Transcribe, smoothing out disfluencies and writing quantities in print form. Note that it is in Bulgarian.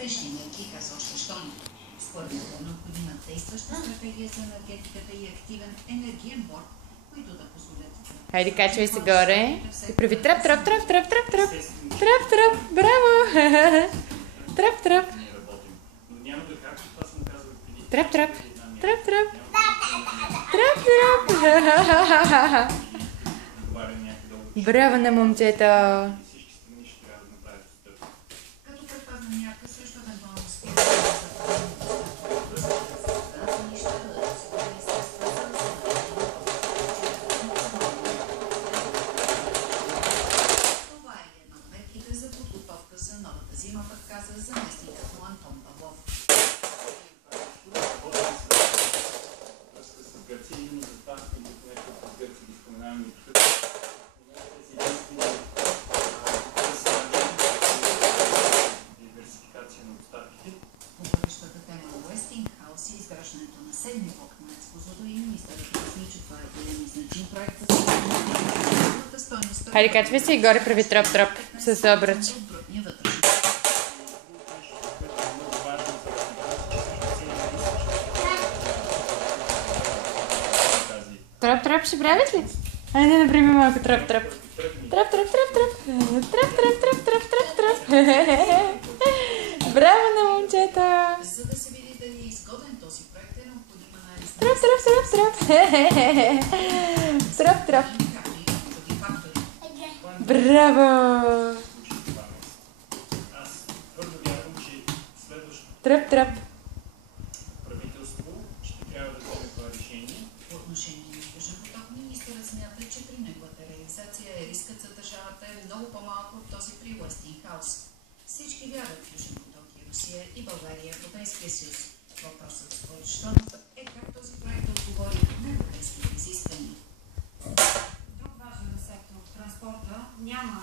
спешни мерки, каза още Штон. Според него е необходима действаща стратегия за енергетиката и активен енергиен борд, които да позволят... Хайде, качвай се горе и прави трап, трап, трап, трап, трап, трап. Трап, трап, браво! Трап, трап. Трап, трап. Трап, трап. Трап, трап. Браво на момчето! Като предпазна мярка срещу евентуално спиране това е една от мерките за подготовка за новата зима, пък каза заместникът му Антон Павлов. Водещата тема на Уестингхаус и изграждането на седми блок на Експозото и министърът обясни, че това е голям и значим проект за цялата стойност. Хайде, качвай се и горе прави трап, трап с обръч. Трап, трап ще правят ли? Айде, направим малко трап, трап. Трап, трап, трап, трап. Трап, трап, трап, трап, трап, трап. Браво на момчета! За да се види дали е изгоден този проект, е необходима анализ на Трап, трап, трап, трап. Трап, трап. както и други фактори. Браво! Трап, трап. Правителство ще трябва да вземе това решение. По отношение на Южен поток, министърът смята, че при неговата реализация рискът за държавата е много по-малко от този при Уестингхаус. Всички вярват в Южен поток и Русия, и България, и Европейския съюз. Въпросът според Штон е как този проект да отговори на европейските изисквания. Друг важен сектор – транспорта – няма